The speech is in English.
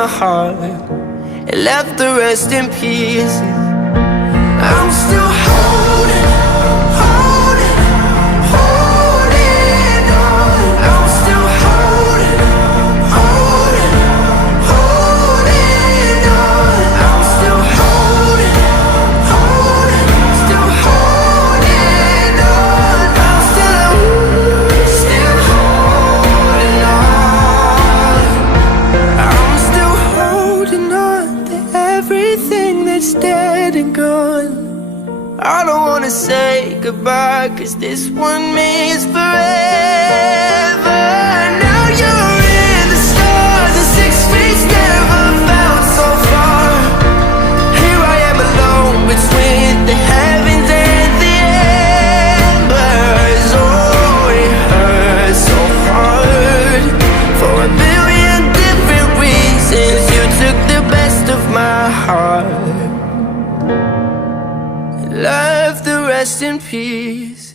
my heart, it left the rest in pieces. I'm still holding on. I'm still holding on. I'm still holding on. I'm still holding on. I'm still holding on to everything that's dead and gone. I don't wanna say goodbye, 'cause this one means forever. Now you're in the stars, and 6 feet never felt so far. Here I am alone between the heavens and the embers. Oh, it hurts so hard. For a billion different reasons, you took the best of my heart, left the rest in peace.